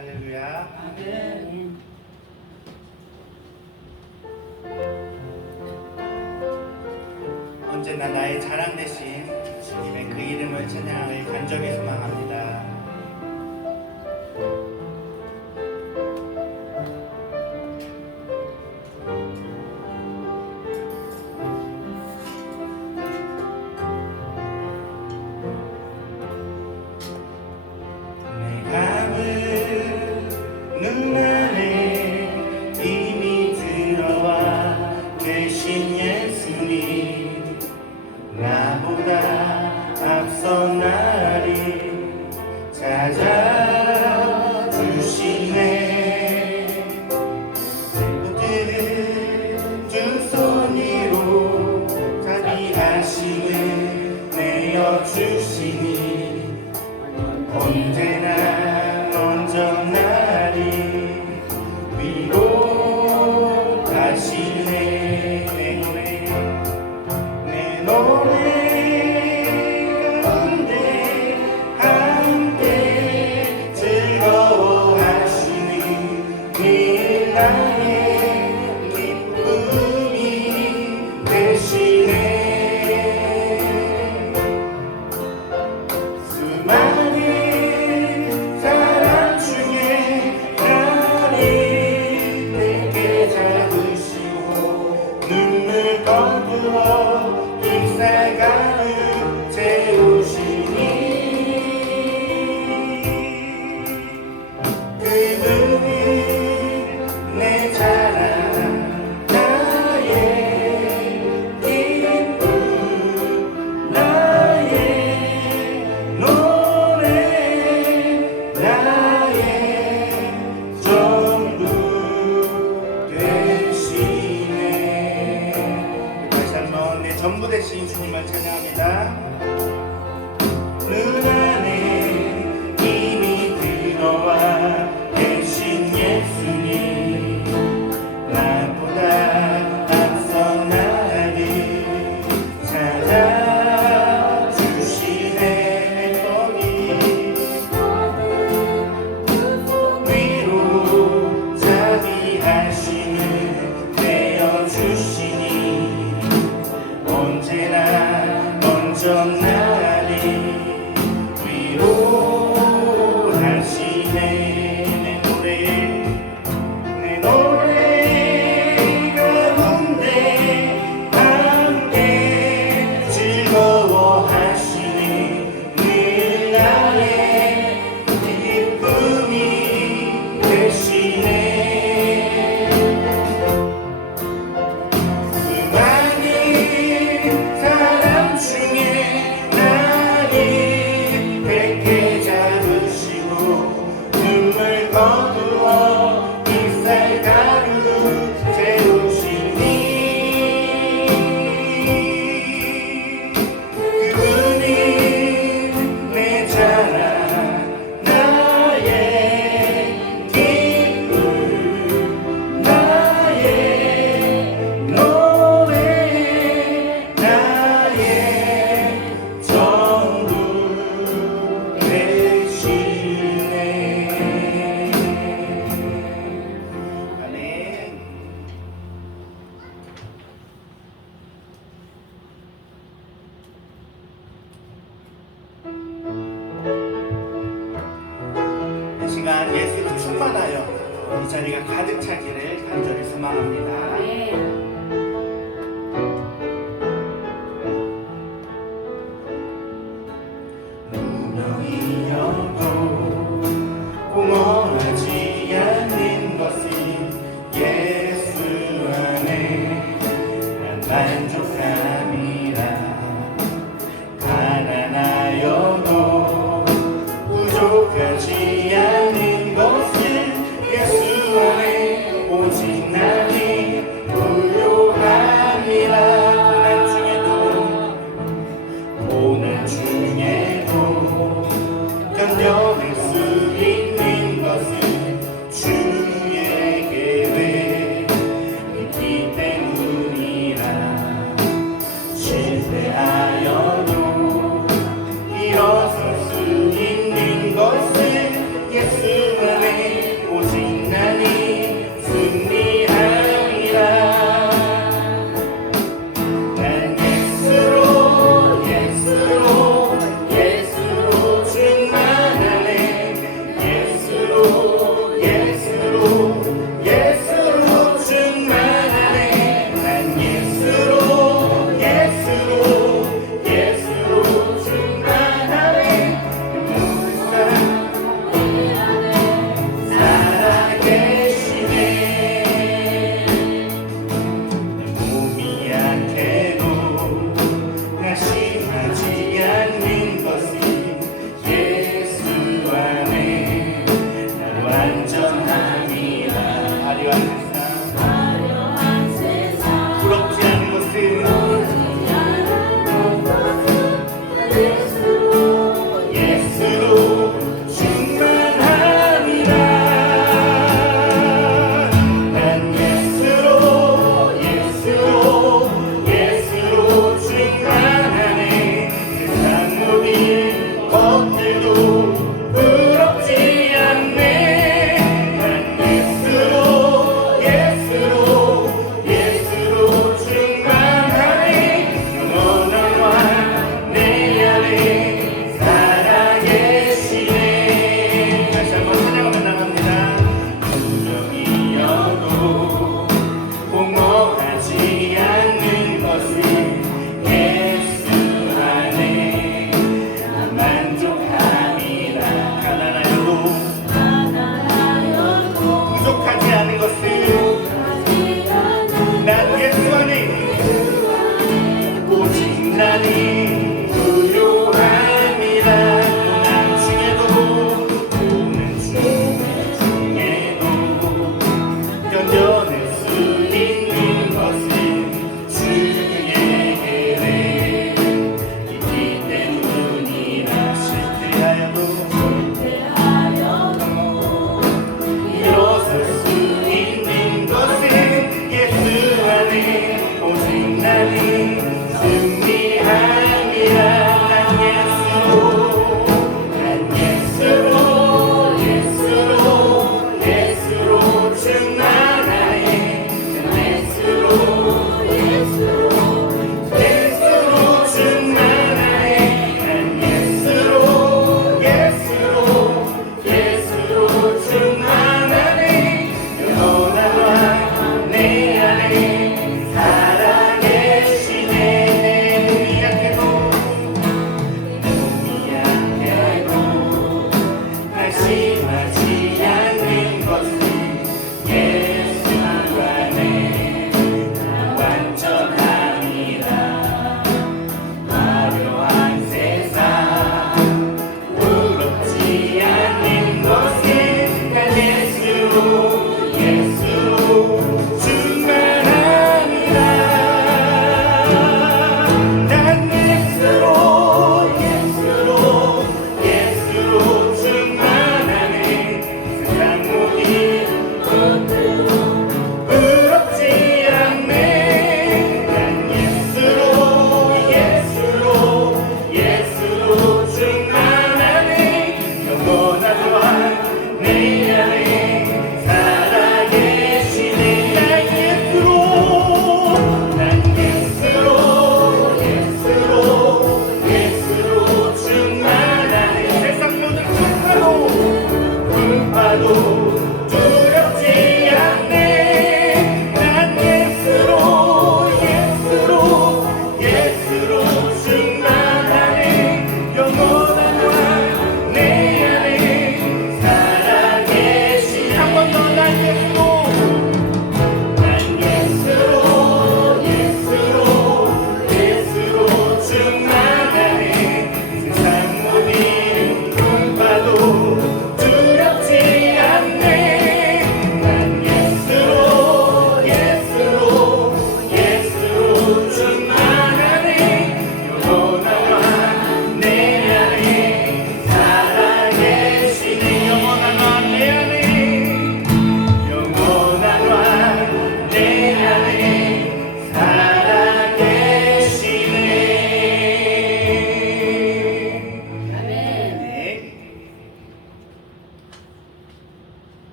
할렐루야. 아멘. 언제나 나의 자랑 대신 주님의 그 이름을 찬양하길 간절히 소망합니다. 눈 안에 이미 들어와 계신 예수님, 나보다 앞서 나를 찾아주시네. 모든 두 손 위로 자기 하심을 내어주시니 언제나 먼저 나를 위로하시네. 내 노래 가운데 함께 즐거워하시니 늘 나의 기쁨이 되시네. 입살가득 채우시니 그분은 내 자랑, 나의 기쁨, 나의 노래, 나의 전부 되시네. 다시 한번 내 전부 되신 주님을 찬양합니다. 눈 안에 이미 들어와 계신 예수님, 나보다 앞서 나를 찾아주시네. 위로 자비 하심을 내어주시니 언제나 먼저 나를 위로하시네. 내 노래 가운데 함께 즐거워하시니 늘 나의 기쁨이 되시네. 수많은 사람 중에 나를 백해 잡으시고 눈물 거두어 잎살 가루 채우시니 그분이 내 자랑, 나의 기쁨, 나의 노래, 나의 전부 되시네. 아멘. 이 시간 예수로 충만하여 이 자리가 가득 차기를 간절히 소망합니다. 아멘. 무명이어도 공허하지 않는 것은 예수 안에 난 만족함이라. 가난하여도 부족하지 않는 것은 예수 안에 오직 나를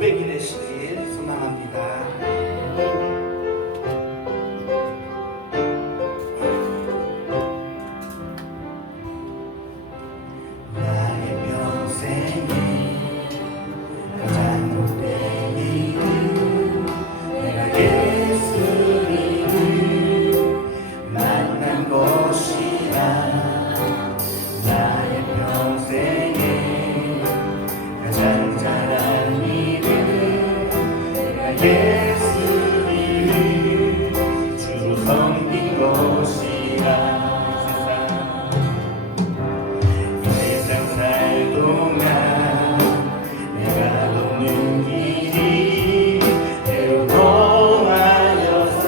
고백이 되시길 소망합니다. 나의 평생에 가장 복된 일은 내가 예수님을 만난 것이라. 나의 평생에 가장 잘한 일은 내가 예수님을 주로 섬긴 것이라. 세상 살 동안 내가 걷는 길이 때로 험하여서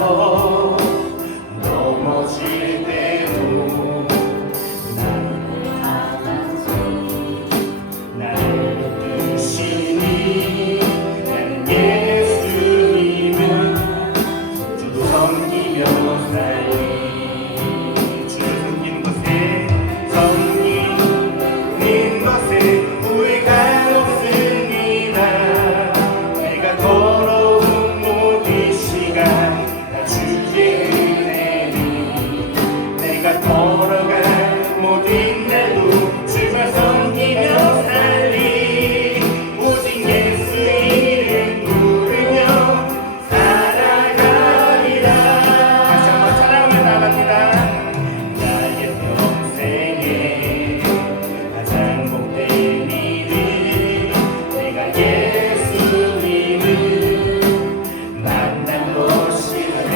넘어질 때도 나를 붙드시니 나는 예수님을 주로 섬기며 살리. 주를 섬기는 것에 섬기는 것에 후회가 없습니다. 내가 걸어온 모든 시간 다 주의 은혜니 내가 걸어간 모든 날도 주를 섬기며 살리. 오직 예수 이름 부르며 살아가리라. 다시 한번 찬양하며 나갑니다. 나의 평생에 가장 복된 일은 내가 예수님을 만난 것이네.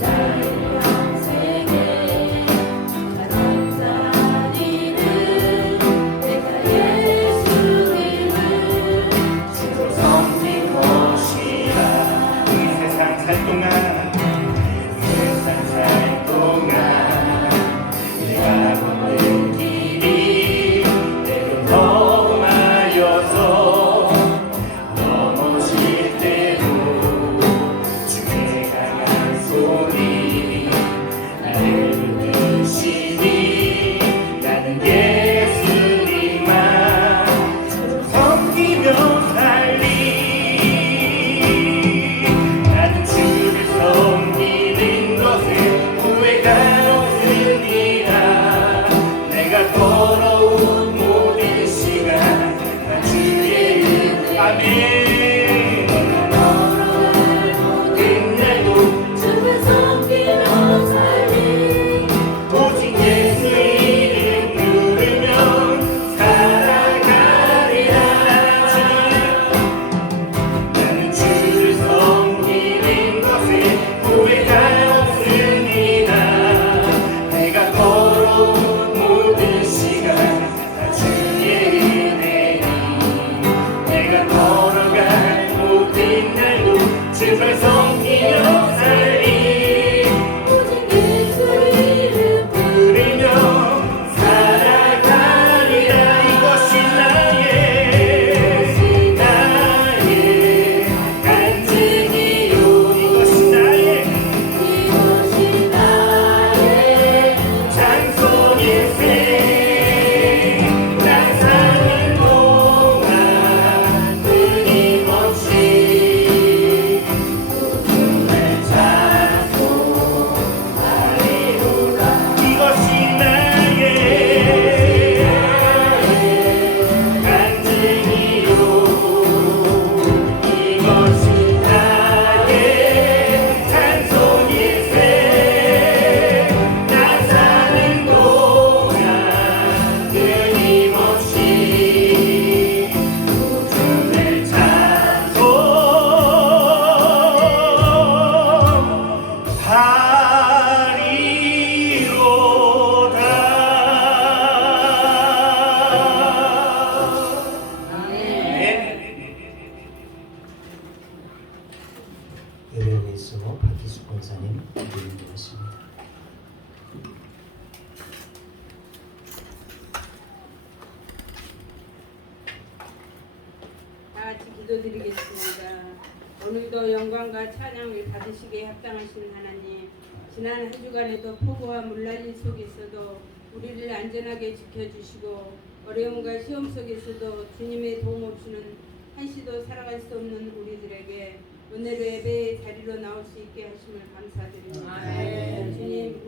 나의 평생에 가장 잘한 일은 내가 예수님을 주로 섬긴 것이라. 이 세상 살 동안 내가 걷는 길이 때론 험하여서 넘어질 때도 주의 강한 손이 나를 붙드시니 나는 예수님만 섬기며 살리. 나는 주를 섬기는 것에 후회가 없습니다. 내가 걸어온 모든 시간 다 주의 은. 아멘. 모든 날도 주를 섬기며 살리. 오직 예수 이름 부르며 살아가리라. 나는 주를 섬기는 것에 후회가 없습니다. 내가 걸어온 모든 시간 다 주의 은혜니 내가 걸어간 모든 날도 주를 섬기며 살리. 오직 예수 이름 부르며 살아가리라. 이것이 나의 간증이요. 이것이 나의 이것이 나의 장소일세. 난 사는 동안 끊임없이 꿈을 찾고 하리로라. 이것이 나의 간증이요. 이것이 나의 찬송일세. 난 사는 동안 끊임없이 주를 찬송하리로다. 예배에 있어 박희숙 권사님 드리겠습니다. 다 같이 기도드리겠습니다. 오늘도 영광과 찬양을 받으시기에 합당하신 하나님, 지난 한 주간에도 폭우와 물난리 속에서도 우리를 안전하게 지켜주시고 어려움과 시험 속에서도 주님의 도움 없이는 한시도 살아갈 수 없는 우리들에게 오늘 예배의 자리로 나올 수 있게 하심을 감사드립니다. 아멘. 주님,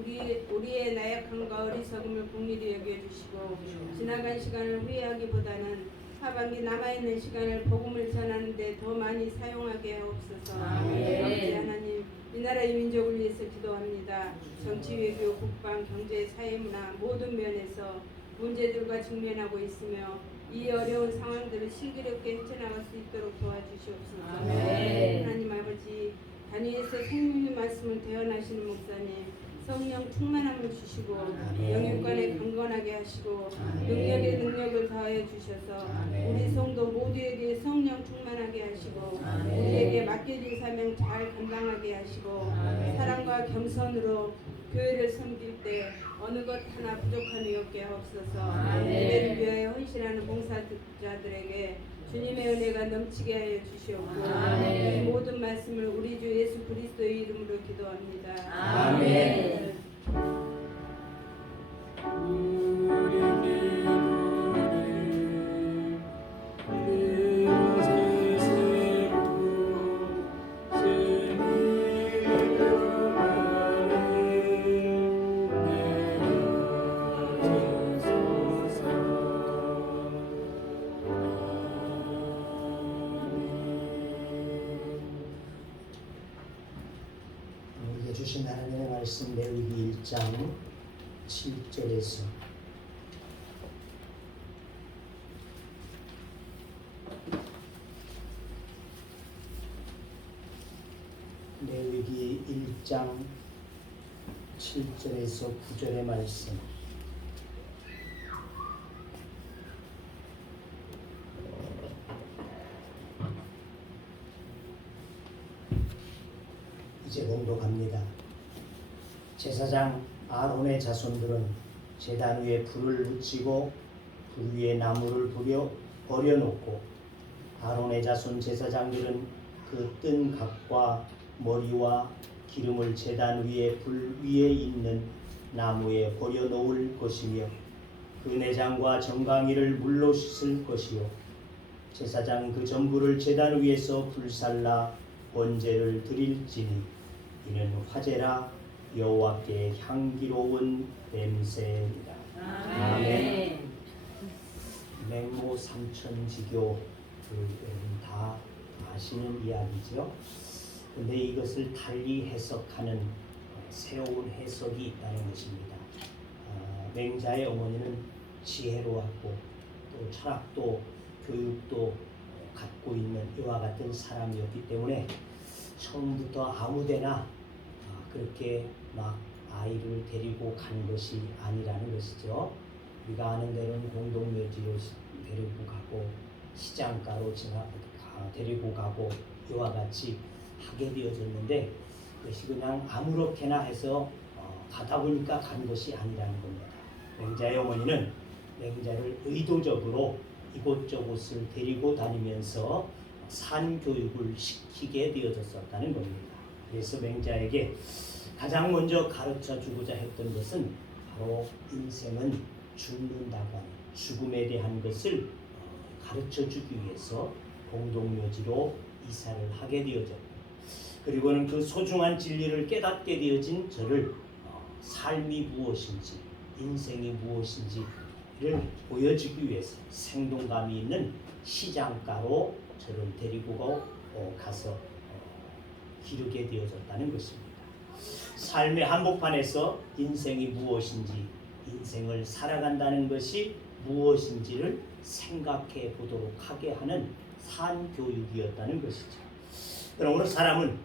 우리의 나약함과 어리석음을 공의히 여겨주시고 지나간 시간을 후회하기보다는 하반기 남아있는 시간을 복음을 전하는데 더 많이 사용하게 하옵소서. 아멘. 아버지 하나님, 이 나라의 민족을 위해서 기도합니다. 정치, 외교, 국방, 경제, 사회문화 모든 면에서 문제들과 직면하고 있으며 이 어려운 상황들을 슬기롭게 헤쳐나갈 수 있도록 도와주시옵소서. 아멘. 하나님 아버지, 단위에서 성령의 말씀을 대언하시는 목사님, 성령 충만함을 주시고 아멘. 영육간에 강건하게 하시고 아멘. 능력에 능력을 더하여 주셔서 아멘. 우리 성도 모두에게 성령 충만하게 하시고 아멘. 우리에게 맡겨진 사명 잘 감당하게 하시고 아멘. 사랑과 겸손으로 교회를 섬길 때 어느 것 하나 부족함이 없게 하옵소서. 아멘. 예배를 위하여 헌신하는 봉사자들에게 주님의 은혜가 넘치게 하여 주시옵고 아멘. 이 모든 말씀을 우리 주 예수 그리스도의 이름으로 기도합니다. 아멘. 우리에게 주신 하나님의 말씀 레위기 1장 7절에서 레위기 1장 7절에서 9절의 말씀. 이제 봉독합니다. 제사장 아론의 자손들은 제단 위에 불을 붙이고 불 위에 나무를 버려놓고 아론의 자손 제사장들은 그 뜬 각과 머리와 기름을 제단 위에 불 위에 있는 나무에 버려놓을 것이며 그 내장과 정강이를 물로 씻을 것이요 제사장 그 전부를 제단 위에서 불살라 번제를 드릴지니 이는 화제라 여호와께 향기로운 냄새이다. 아멘. 맹모 삼천지교 여러분 다 아시는 이야기죠. 근데 이것을 달리 해석하는 새로운 해석이 있다는 것입니다. 맹자의 어머니는 지혜로웠고 또 철학도 교육도 갖고 있는 이와 같은 사람이었기 때문에 처음부터 아무데나 그렇게 막 아이를 데리고 간 것이 아니라는 것이죠. 우리가 아는 대로는 공동묘지로 데리고 가고 시장가로 데리고 가고 이와 같이 하게 되어졌는데 그것이 그냥 아무렇게나 해서 가다 보니까 간 것이 아니라는 겁니다. 맹자의 어머니는 맹자를 의도적으로 이곳저곳을 데리고 다니면서 산교육을 시키게 되어졌었다는 겁니다. 그래서 맹자에게 가장 먼저 가르쳐 주고자 했던 것은 바로 인생은 죽는다고 하는 죽음에 대한 것을 가르쳐 주기 위해서 공동묘지로 이사를 하게 되어졌고 그리고는 그 소중한 진리를 깨닫게 되어진 저를 삶이 무엇인지 인생이 무엇인지를 보여주기 위해서 생동감이 있는 시장가로 저를 데리고 가서 기르게 되어졌다는 것입니다. 삶의 한복판에서 인생이 무엇인지 인생을 살아간다는 것이 무엇인지를 생각해 보도록 하게 하는 산교육이었다는 것이죠. 그러므로 사람은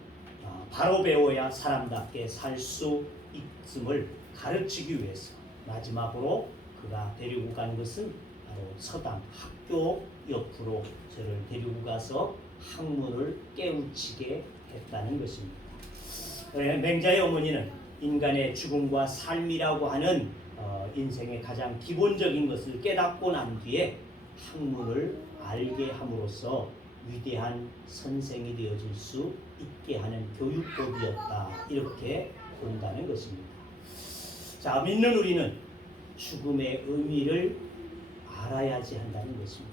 바로 배워야 사람답게 살 수 있음을 가르치기 위해서 마지막으로 그가 데리고 간 것은 바로 서당 학교 옆으로 저를 데리고 가서 학문을 깨우치게 했다는 것입니다. 맹자의 어머니는 인간의 죽음과 삶이라고 하는 인생의 가장 기본적인 것을 깨닫고 난 뒤에 학문을 알게 함으로써 위대한 선생이 되어질 수 있게 하는 교육법이었다 이렇게 본다는 것입니다. 자, 믿는 우리는 죽음의 의미를 알아야지 한다는 것입니다.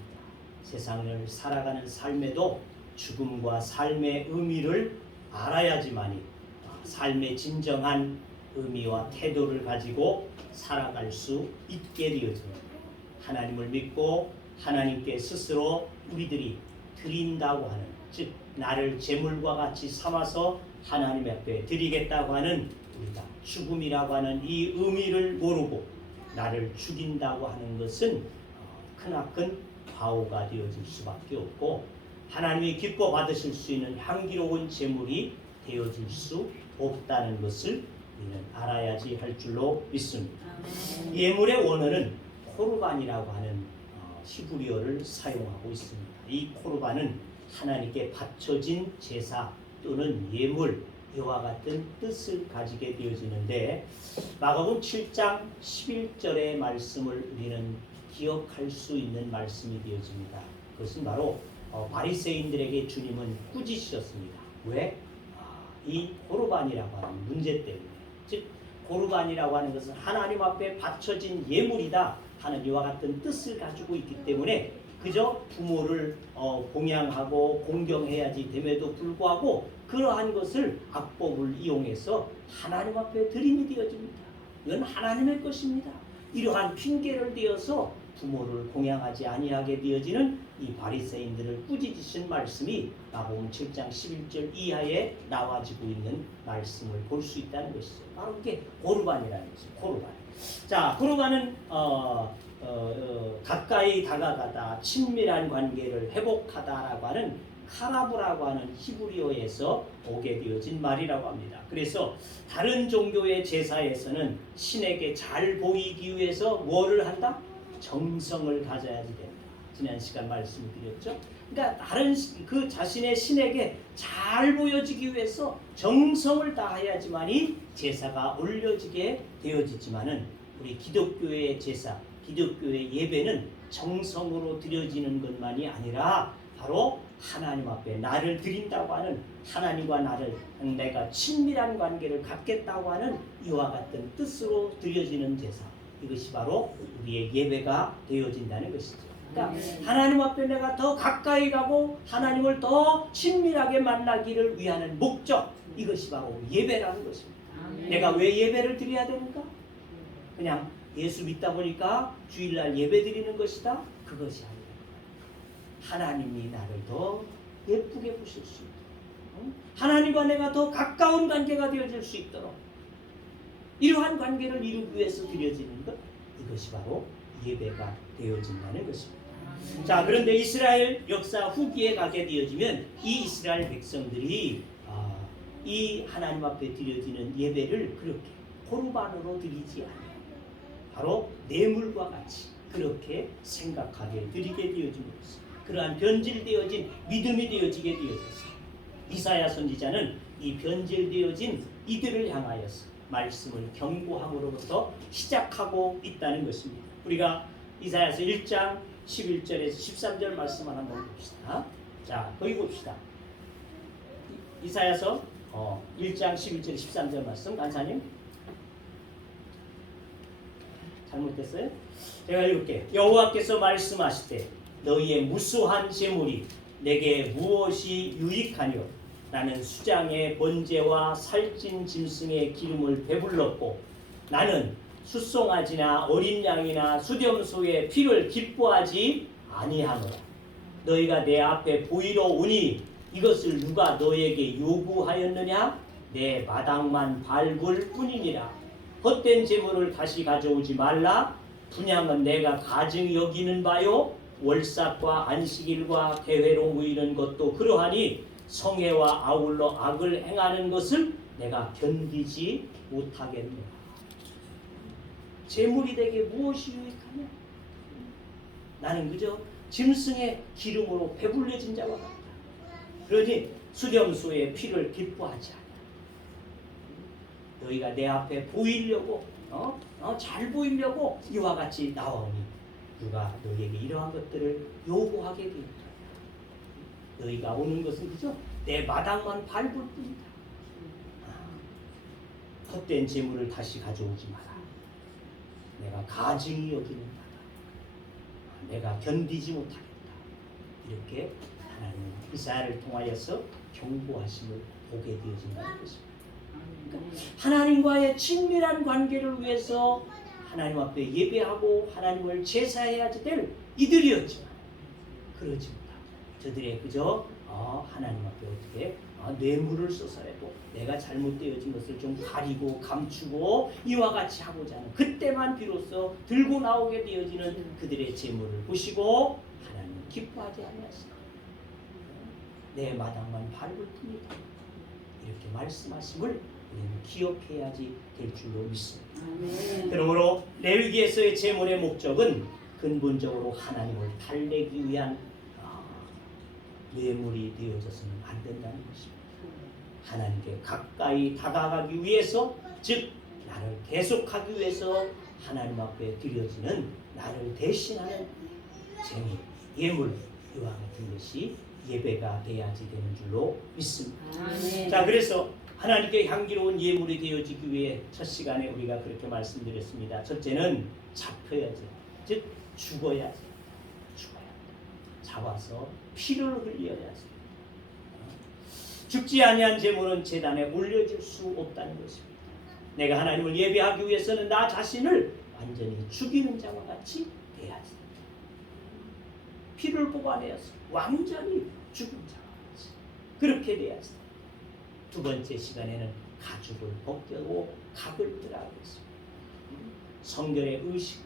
세상을 살아가는 삶에도 죽음과 삶의 의미를 알아야지만이 삶의 진정한 의미와 태도를 가지고 살아갈 수 있게 되어집니다. 하나님을 믿고 하나님께 스스로 우리들이 드린다고 하는, 즉 나를 제물과 같이 삼아서 하나님 앞에 드리겠다고 하는, 우리가 죽음이라고 하는 이 의미를 모르고 나를 죽인다고 하는 것은 크나큰 과오가 되어질 수밖에 없고, 하나님이 기뻐 받으실 수 있는 향기로운 제물이 되어질 수 없다는 것을 우리는 알아야지 할 줄로 믿습니다. 예물의 원어는 코르반이라고 하는 히브리어를 사용하고 있습니다. 이 코르반은 하나님께 바쳐진 제사 또는 예물, 이와 같은 뜻을 가지게 되어지는데, 마가복음 7장 11절의 말씀을 우리는 기억할 수 있는 말씀이 되어집니다. 그것은 바로 바리새인들에게 주님은 꾸짖으셨습니다. 왜? 이 코르반이라고 하는 문제 때문에. 즉 코르반이라고 하는 것은 하나님 앞에 바쳐진 예물이다 하는 이와 같은 뜻을 가지고 있기 때문에 그저 부모를 공양하고 공경해야지 됨에도 불구하고 그러한 것을 악법을 이용해서 하나님 앞에 드림이 되어집니다. 이건 하나님의 것입니다. 이러한 핑계를 대어서 부모를 공양하지 아니하게 되어지는 이 바리새인들을 꾸짖으신 말씀이 마가복음 7장 11절 이하에 나와지고 있는 말씀을 볼 수 있다는 것이죠. 바로 그게 고르반이라는 것이죠. 고르반. 자, 고르반은 가까이 다가가다, 친밀한 관계를 회복하다라고 하는 카라브라고 하는 히브리어에서 오게 되어진 말이라고 합니다. 그래서 다른 종교의 제사에서는 신에게 잘 보이기 위해서 뭐를 한다? 정성을 가져야지 된다. 지난 시간 말씀드렸죠. 그러니까 다른 그 자신의 신에게 잘 보여지기 위해서 정성을 다해야지만이 제사가 올려지게 되어지지만은, 우리 기독교의 제사, 기독교의 예배는 정성으로 드려지는 것만이 아니라 바로 하나님 앞에 나를 드린다고 하는, 하나님과 나를 내가 친밀한 관계를 갖겠다고 하는 이와 같은 뜻으로 드려지는 제사, 이것이 바로 우리의 예배가 되어진다는 것이죠. 그러니까 하나님 앞에 내가 더 가까이 가고 하나님을 더 친밀하게 만나기를 위하는 목적, 이것이 바로 예배라는 것입니다. 내가 왜 예배를 드려야 되는가? 그냥 예수 믿다 보니까 주일날 예배 드리는 것이다? 그것이 아니라 하나님이 나를 더 예쁘게 보실 수 있도록, 하나님과 내가 더 가까운 관계가 되어질 수 있도록 이러한 관계를 이루기 위해서 드려지는 것, 이것이 바로 예배가 되어진다는 것입니다. 자, 그런데 이스라엘 역사 후기에 가게 되어지면 이 이스라엘 백성들이 이 하나님 앞에 드려지는 예배를 그렇게 코르반으로 드리지 않아요. 바로 뇌물과 같이 그렇게 생각하게 드리게 되어진 것입니다. 그러한 변질되어진 믿음이 되어지게 되어졌어요. 이사야 선지자는 이 변질되어진 이들을 향하여서 말씀을 경고함으로부터 시작하고 있다는 것입니다. 우리가 이사야서 1장 11절에서 13절 말씀을 한번 봅시다. 자, 거기 봅시다. 이사야서 1장 11절 13절 말씀, 간사님 잘못됐어요? 제가 읽을게요. 여호와께서 말씀하시되 너희의 무수한 재물이 내게 무엇이 유익하뇨? 나는 수장의 번제와 살찐 짐승의 기름을 배불렀고 나는 숫송아지나 어린 양이나 수렴소의 피를 기뻐하지 아니하노라. 너희가 내 앞에 보이러 오니 이것을 누가 너에게 요구하였느냐? 내 마당만 밟을 뿐이니라. 헛된 재물을 다시 가져오지 말라. 분향은 내가 가증히 여기는 바요. 월삭과 안식일과 대회로 모이는 것도 그러하니 성회와 아울러 악을 행하는 것을 내가 견디지 못하겠노라. 재물이 내게 무엇이 유익하냐? 나는 그저 짐승의 기름으로 배불려진 자와 같다. 그러니 수렴소의 피를 기뻐하지 않아. 너희가 내 앞에 보이려고 잘 보이려고 이와 같이 나오니 누가 너희에게 이러한 것들을 요구하게 되었다. 너희가 오는 것은 그저 내 마당만 밟을 뿐이다. 헛된 재물을 다시 가져오지 마라. 내가 가증히 여기는 바다. 내가 견디지 못하겠다. 이렇게 하나님은 이사야를 통하여서 경고하심을 보게 되어진다는 것입니다. 하나님과의 친밀한 관계를 위해서 하나님 앞에 예배하고 하나님을 제사해야 될 이들이었지만 그러지 못하고 저들의 그저 하나님 앞에 어떻게 뇌물을 써서라도 내가 잘못되어진 것을 좀 가리고 감추고 이와 같이 하고자 하는 그때만 비로소 들고 나오게 되어지는 그들의 재물을 보시고 하나님은 기뻐하지 아니하시나 내 마당만 밟을 뿐이다 이렇게 말씀하심을 우리는 기억해야지 될 줄로 믿습니다. 그러므로 레위기에서의 제물의 목적은 근본적으로 하나님을 달래기 위한 뇌물이 되어져서는 안 된다는 것입니다. 하나님께 가까이 다가가기 위해서 즉 나를 대속하기 위해서 하나님 앞에 드려지는 나를 대신하는 제물, 예물 이와 같은 것이 예배가 돼야지 되는 줄로 믿습니다. 자, 그래서 하나님께 향기로운 예물이 되어지기 위해 첫 시간에 우리가 그렇게 말씀드렸습니다. 첫째는 잡혀야지, 즉 죽어야지, 잡아서 피를 흘려야지. 죽지 아니한 제물은 제단에 올려질 수 없다는 것입니다. 내가 하나님을 예배하기 위해서는 나 자신을 완전히 죽이는 자와 같이 돼야지. 피를 뽑아내어서 완전히 죽은 자와 같이 그렇게 돼야지. 두 번째 시간에는 가죽을 벗겨고 각을 뜨라고 했습니다. 성결의 의식,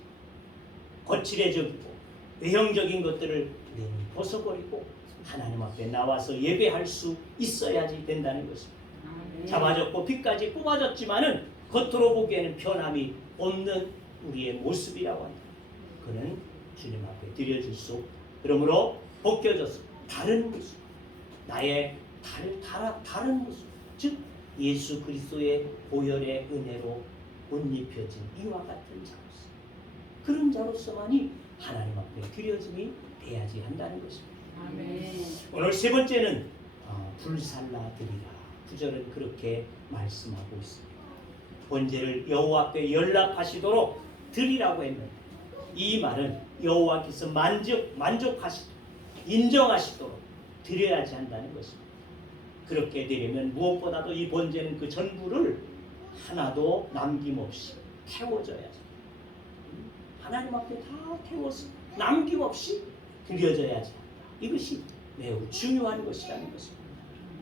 거칠해지고 외형적인 것들을 벗어버리고 하나님 앞에 나와서 예배할 수 있어야지 된다는 것입니다. 잡아졌고 피까지 뽑아졌지만은 겉으로 보기에는 변함이 없는 우리의 모습이라고 합니다. 그는 주님 앞에 드려질 수 없다. 그러므로 벗겨져서 다른 모습, 나의 다른 모습, 즉 예수 그리스도의 보혈의 은혜로 옷 입혀진 이와 같은 자로서 그런 자로서만이 하나님 앞에 드려짐이 돼야지 한다는 것입니다. 오늘 세 번째는 불살라 드리라. 구절은 그렇게 말씀하고 있습니다. 번제를 여호와 앞에 연락하시도록 드리라고 했는데 이 말은 여호와께서 만족하시도록 인정하시도록 드려야지 한다는 것입니다. 그렇게 되려면 무엇보다도 이 번제는 그 전부를 하나도 남김없이 태워져야죠. 하나님 앞에 다 태워서 남김없이 드려져야지 한다. 이것이 매우 중요한 것이라는 것입니다.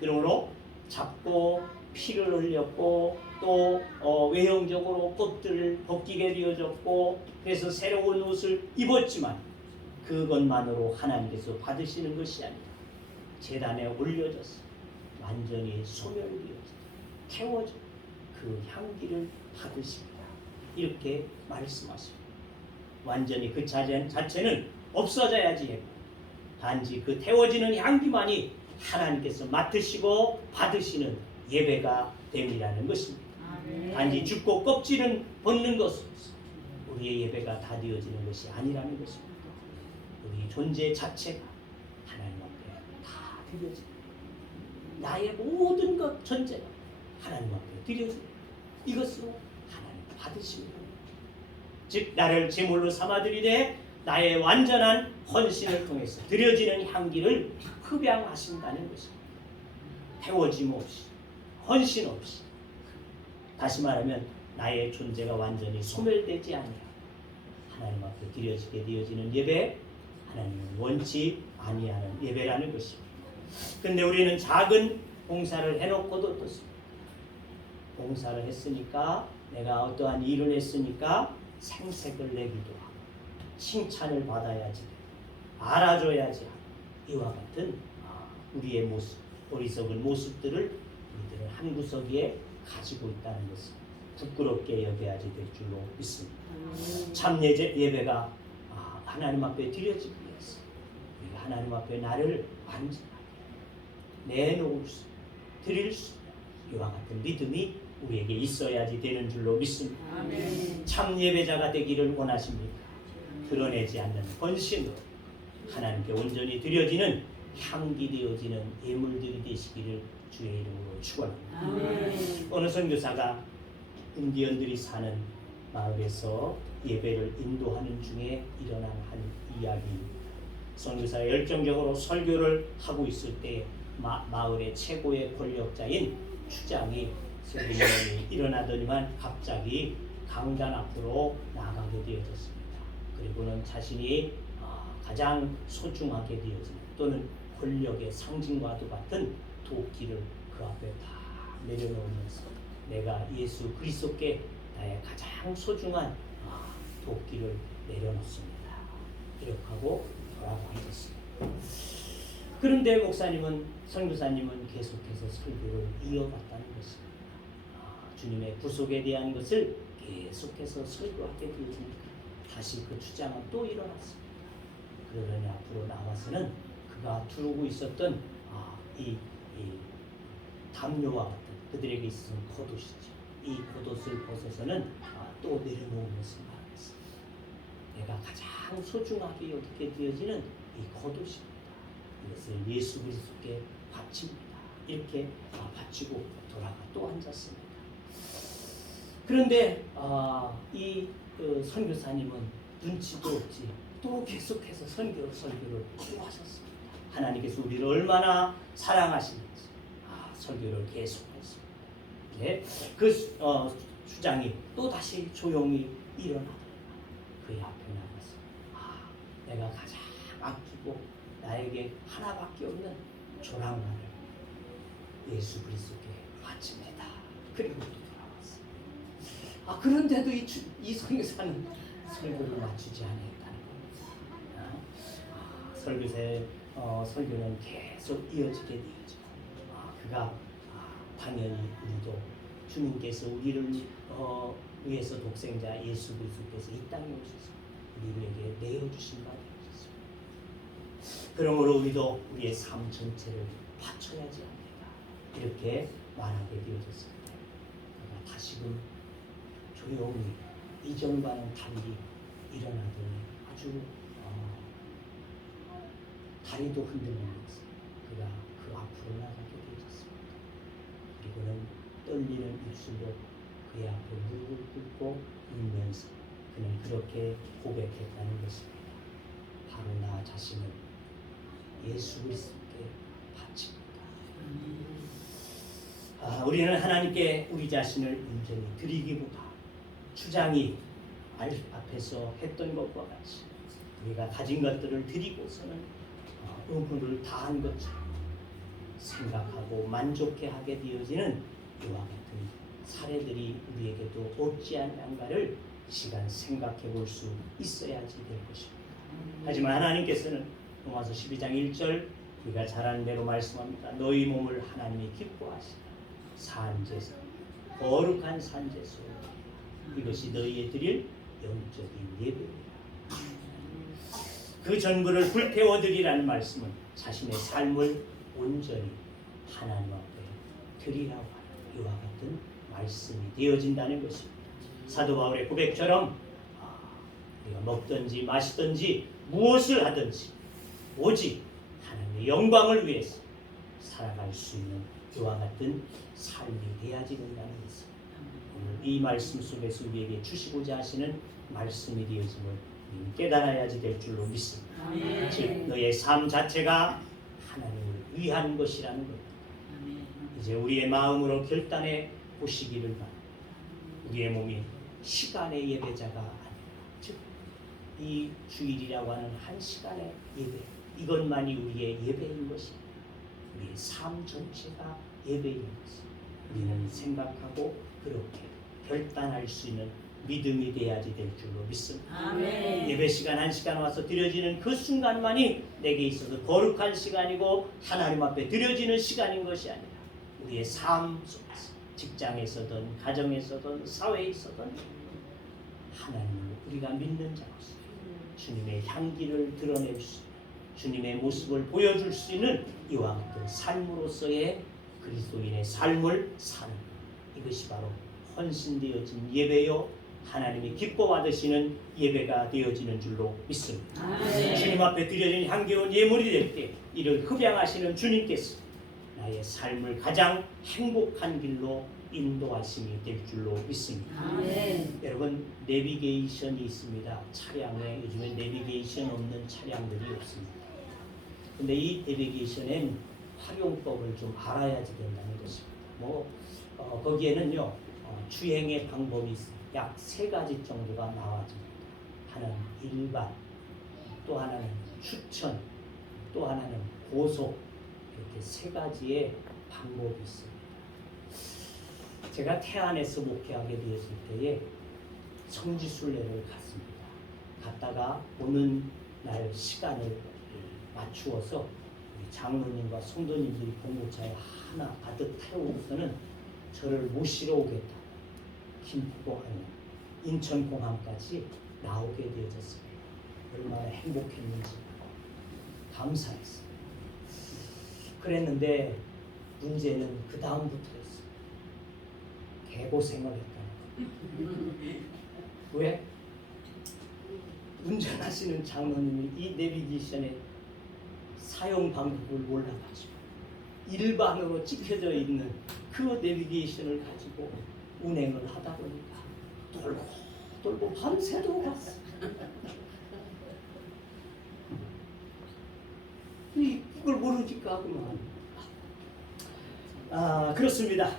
그러므로 잡고 피를 흘렸고 또 외형적으로 껍질을 벗기게 되어졌고 그래서 새로운 옷을 입었지만 그것만으로 하나님께서 받으시는 것이 아니라 제단에 올려져서 완전히 소멸되어져 태워져 그 향기를 받으십니다. 이렇게 말씀하십니다. 완전히 그 자체는 없어져야지 했고 단지 그 태워지는 향기만이 하나님께서 맡으시고 받으시는 예배가 됨이라는 것입니다. 단지 죽고 껍질은 벗는 것으로서 우리의 예배가 다 되어지는 것이 아니라는 것입니다. 우리 존재 자체가 하나님 앞에 다 드려집니다. 나의 모든 것 전체가 하나님 앞에 드려집니다. 이것으로 하나님 받으십니다. 즉 나를 제물로 삼아드리되 나의 완전한 헌신을 통해서 드려지는 향기를 흡양하신다는 것입니다. 태워짐 없이 헌신 없이 다시 말하면 나의 존재가 완전히 소멸되지 아니라 하나님 앞에 드려지게 되어지는 예배 하나님은 원치 아니하는 예배라는 것입니다. 근데 우리는 작은 봉사를 해놓고도 어떻습니까? 봉사를 했으니까 내가 어떠한 일을 했으니까 생색을 내기도 하고 칭찬을 받아야지 알아줘야지 하고 이와 같은 우리의 모습 어리석은 모습들을 우리들은 한 구석에 가지고 있다는 것을 부끄럽게 여겨야지 될 줄로 믿습니다. 참 예배가 하나님 앞에 드려지기 위해서 우리가 하나님 앞에 나를 완전하게 내놓을 수 드릴 수 이와 같은 믿음이 우리에게 있어야지 되는 줄로 믿습니다. 참 예배자가 되기를 원하십니까? 드러내지 않는 헌신으로 하나님께 온전히 드려지는 향기 되어지는 예물들이 되시기를 주의 이름으로 축원합니다. 어느 선교사가 인디언들이 사는 마을에서 예배를 인도하는 중에 일어난 한 이야기입니다. 선교사가 열정적으로 설교를 하고 있을 때 마을의 최고의 권력자인 추장이 설교님이 일어나더니만 갑자기 강단 앞으로 나가게 되어졌습니다. 그리고는 자신이 가장 소중하게 되어진 또는 권력의 상징과도 같은 도끼를 그 앞에 다 내려놓으면서 내가 예수 그리스도께 나의 가장 소중한 도끼를 내려놓습니다. 이렇게 하고 돌아가 앉았습니다. 그런데 목사님은 선교사님은 계속해서 설교를 이어갔다는 것입니다. 주님의 구속에 대한 것을 계속해서 설교하게 되어지니까 다시 그 주장은 또 일어났습니다. 그러더니 앞으로 나와서는 그가 두르고 있었던 이 담요와 같은 그들에게 있었던 겉옷이죠. 이 겉옷을 벗어서는 또 내려놓으면서 말했습니다. 내가 가장 소중하게 여기게 되어지는 이 겉옷입니다. 이것을 예수 그리스도께 바칩니다. 이렇게 바치고 돌아가 또 앉았습니다. 그런데 이 선교사님은 눈치도 없이 또 계속해서 설교를 또 하셨습니다. 하나님께서 우리를 얼마나 사랑하시는지 설교를 계속했습니다. 네, 그 주장이 또 다시 조용히 일어나더니 그의 앞에 나가서 내가 가장 아끼고 나에게 하나밖에 없는 조랑말을 예수 그리스도께 바칩니다. 그리고 또 돌아왔어요. 그런데도 이 선교사는 설교를 맞추지 않았다는 겁니다. 설교사의 설교는 계속 이어지게 되죠. 그가 당연히 우리도 주님께서 우리를 위해서 독생자 예수 그리스도께서 이 땅에 오셔서 우리에게 내어주신 바 되었습니다. 그러므로 우리도 우리의 삶 전체를 바쳐야지 합니다. 이렇게 말하게 되어졌습니다. 그가 다시금 조용히 이전과는 달리 일어나더니 아주 다리도 흔들리면서 그가 그 앞으로 나가게 되었습니다. 그리고는 떨리는 입술로 그의 앞에 무릎을 꿇고 울면서 그는 그렇게 고백했다는 것입니다. 바로 나 자신을 예수 그리스도께 바칩니다. 우리는 하나님께 우리 자신을 온전히 드리기보다 주장이 앞에서 했던 것과 같이 우리가 가진 것들을 드리고서는 의무를 다한 것처럼 생각하고 만족해하게 되어지는 이와 같은 사례들이 우리에게도 없지 않은가를 시간 생각해 볼 수 있어야지 될 것입니다. 하지만 하나님께서는 로마서 12장 1절 우리가 잘 아는 대로 말씀합니다. 너희 몸을 하나님이 기뻐하시다. 산제사, 거룩한 산제소, 이것이 너희의 드릴 영적인 예배입니다. 그 전부를 불태워 드리라는 말씀은 자신의 삶을 온전히 하나님 앞에 드리라고 하는 이와 같은 말씀이 되어진다는 것입니다. 사도 바울의 고백처럼 우리가 먹든지 마시든지 무엇을 하든지 오직 하나님의 영광을 위해서 살아갈 수 있는 이와 같은 삶이 되어야 된다는 것입니다. 오늘 이 말씀 속에서 우리에게 주시고자 하시는 말씀이 되어짐을 깨달아야지 될 줄로 믿습니다. 아멘. 즉 너의 삶 자체가 하나님을 위한 것이라는 겁니다. 이제 우리의 마음으로 결단해 보시기를 바랍니다. 우리의 몸이 시간의 예배자가 아니라 즉 이 주일이라고 하는 한 시간의 예배 이것만이 우리의 예배인 것입니다. 우리의 삶 전체가 예배인 것입니다. 우리는 생각하고 그렇게 결단할 수 있는 믿음이 돼야지 될 줄로 믿습니다. 아멘. 예배 시간 한 시간 와서 드려지는 그 순간만이 내게 있어서 거룩한 시간이고 하나님 앞에 드려지는 시간인 것이 아니라 우리의 삶 속에서 직장에서든 가정에서든 사회에서든 하나님을 우리가 믿는 자로서 주님의 향기를 드러낼 수 있는 주님의 모습을 보여줄 수 있는 이와 같은 삶으로서의 그리스도인의 삶을 사는 이것이 바로 헌신되어진 예배요 하나님이 기뻐 받으시는 예배가 되어지는 줄로 믿습니다. 아멘. 주님 앞에 드려진 향기로운 예물이 될 때 이를 흡양하시는 주님께서 나의 삶을 가장 행복한 길로 인도하심이 될 줄로 믿습니다. 아멘. 여러분 내비게이션이 있습니다. 차량에 요즘에 내비게이션 없는 차량들이 없습니다. 근데 이 내비게이션엔 활용법을 좀 알아야지 된다는 것입니다. 거기에는요 주행의 방법이 있습니다. 약 3가지 정도가 나와집니다. 하나는 일반, 또 하나는 추천, 또 하나는 고속, 이렇게 3가지의 방법이 있습니다. 제가 태안에서 목회하게 되었을 때에 성지순례를 갔습니다. 갔다가 오는 날 시간을 맞추어서 우리 장로님과 성도님들이 봉고차에 하나 가득 태우고서는 저를 모시러 오겠다. 김포공항, 인천공항까지 나오게 되어졌습니다. 얼마나 행복했는지 감사했어요. 그랬는데 문제는 그 다음부터였어요. 개고생을 했다는 거예요. 왜? 운전하시는 장로님이 이 내비게이션의 사용 방법을 몰라가지고 일반으로 찍혀져 있는 그 내비게이션을 가지고 운행을 하다 보니까 돌고 밤새도록 갔어. 이걸 모르니까 그만. 그렇습니다.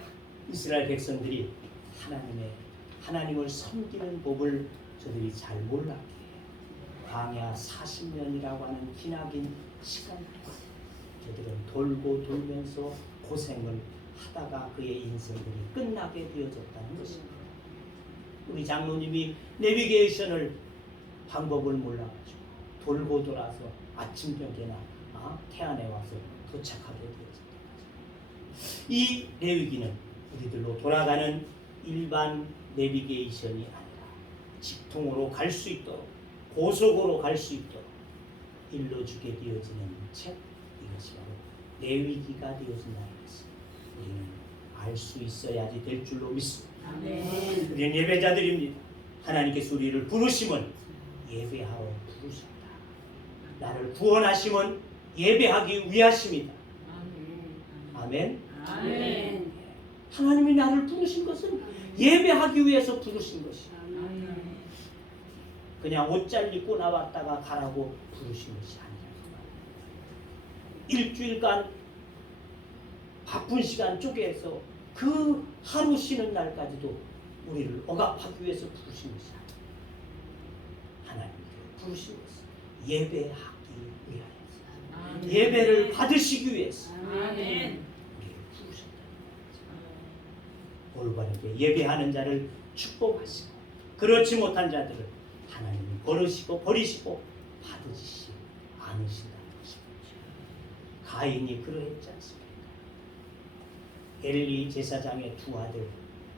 이스라엘 백성들이 하나님을 섬기는 법을 저들이 잘 몰랐기에 광야 40년이라고 하는 기나긴 시간 동안 저들은 돌고 돌면서 고생을 하다가 그의 인생들이 끝나게 되어졌다는 것입니다. 우리 장로님이 내비게이션을 방법을 몰라가지고 돌고 돌아서 아침 저녁에나 태안에 와서 도착하게 되었습니다. 이 내위기는 우리들로 돌아가는 일반 내비게이션이 아니라 직통으로 갈 수 있도록 고속으로 갈 수 있도록 일러주게 되어지는 책, 이것이 바로 내위기가 되어진다는 것을 우리는 알 수 있어야지 될 줄로 믿습니다. 아멘. 우리는 예배자들입니다. 하나님께서 우리를 부르심은 예배하러 부르셨다. 나를 구원하심은 예배하기 위하십니다. 아멘. 아멘. 하나님이 나를 부르신 것은 예배하기 위해서 부르신 것이야. 그냥 옷 잘 입고 나왔다가 가라고 부르신 것이 아니라 일주일간 바쁜 시간 쪼개서 그 하루 쉬는 날까지도 우리를 억압하기 위해서 부르신 것이 아니라 하나님께 부르신 것은 예배하기 위하여서 예배를 받으시기 위해서 아멘. 우리를 부르셨다는 거죠. 올바르게 예배하는 자를 축복하시고 그렇지 못한 자들을 하나님이 버리시고 받으시지 않으신다는 것입니다. 가인이 그러했지 않습니까? 엘리 제사장의 2 아들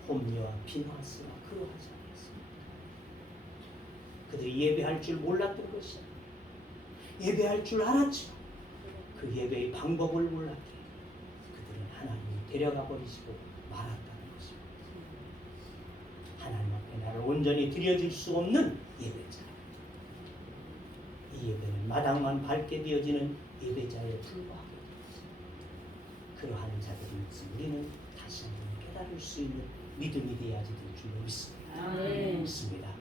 홈리와 비나스가 그러하지 않았습니까? 그들이 예배할 줄 몰랐던 것이야. 예배할 줄 알았지만 그 예배의 방법을 몰랐기에 그들은 하나님이 데려가 버리시고 말았다는 것입니다. 하나님 앞에 나를 온전히 드려줄 수 없는 예배자. 이 예배는 마당만 밟게 되어지는 예배자에 불과하게 되었습니다. 그러한 자들이 있음 우리는 다시 한번 깨달을 수 있는 믿음이 되어야지 될 줄로 믿습니다. 믿습니다.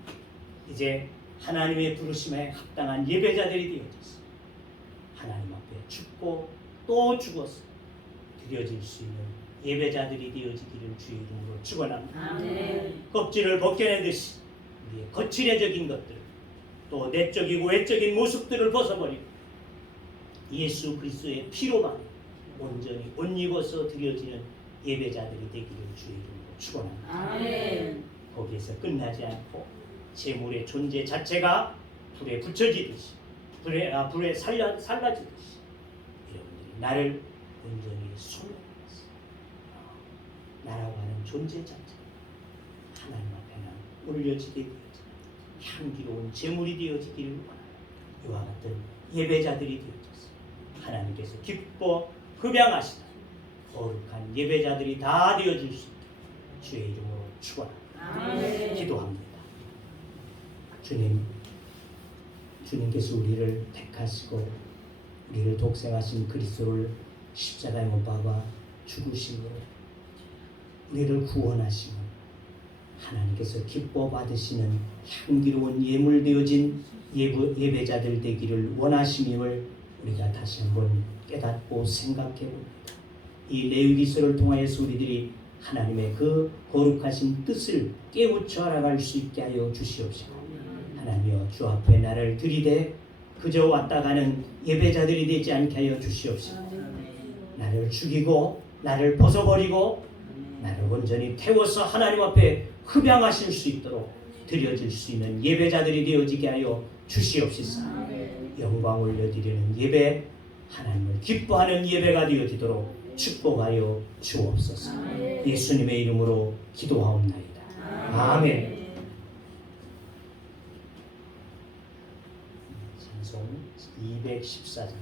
이제 하나님의 부르심에 합당한 예배자들이 되어졌습니다. 하나님 앞에 죽고 또 죽어서 드려질 수 있는 예배자들이 되어지기를 주의 이름으로 축원합니다. 껍질을 벗겨내듯이 우리의 거칠해적인 것들 또 내적이고 외적인 모습들을 벗어버리고 예수 그리스도의 피로만 온전히 옷 입어서 드려지는 예배자들이 되기를 주의 이름으로 축원합니다. 거기에서 끝나지 않고 제물의 존재 자체가 불에 붙여지듯이 불에 살라지듯이 여러분들이 나를 온전히 소멸하면서 나라고 하는 존재 자체가 하나님 앞에는 올려지게 되어지는 향기로운 제물이 되어지기를 원하는 이와 같은 예배자들이 되어졌습니다. 하나님께서 기뻐 흡양하시는 거룩한 예배자들이 다 되어질 수 있도록 주의 이름으로 축원합니다. 기도합니다. 주님께서 우리를 택하시고 우리를 독생하신 그리스도를 십자가에 못 박아 죽으심으로 우리를 구원하시고 하나님께서 기뻐 받으시는 향기로운 예물 되어진 예배자들 되기를 원하심임을 우리가 다시 한번 깨닫고 생각해 봅니다. 이 레위기서를 통하여서 우리들이 하나님의 그 거룩하신 뜻을 깨우쳐 알아갈 수 있게 하여 주시옵시고, 하나님여 주 앞에 나를 들이대 그저 왔다 가는 예배자들이 되지 않게 하여 주시옵시고, 나를 죽이고 나를 벗어버리고 나를 온전히 태워서 하나님 앞에 흡양하실 수 있도록 드려질 수 있는 예배자들이 되어지게 하여 주시옵시고, 영광 올려드리는 예배, 하나님을 기뻐하는 예배가 되어지도록 축복하여 주옵소서. 예수님의 이름으로 기도하옵나이다. 아멘. 찬송 214장.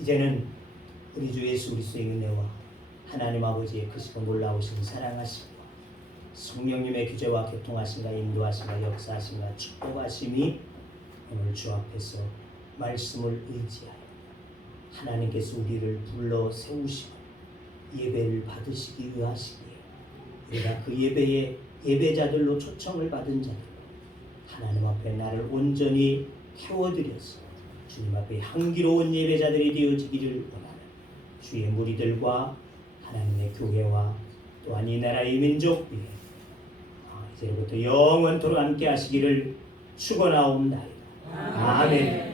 이제는 우리 주 예수 그리스도의 은혜와 하나님 아버지의 크시고 놀라우신 사랑하심과 성령님의 규제와 교통하심과 인도하심과 역사하심과 축복하심이 오늘 주 앞에서 말씀을 의지하여 하나님께서 우리를 불러 세우시고 예배를 받으시기 위하시기에 우리가 그 예배에 예배자들로 초청을 받은 자들로 하나님 앞에 나를 온전히 태워드려서 주님 앞에 향기로운 예배자들이 되어지기를 원하는 주의 무리들과 하나님의 교회와 또한 이 나라의 민족 위에 이제부터 영원토록 함께 하시기를 축원하옵나이다. 아멘.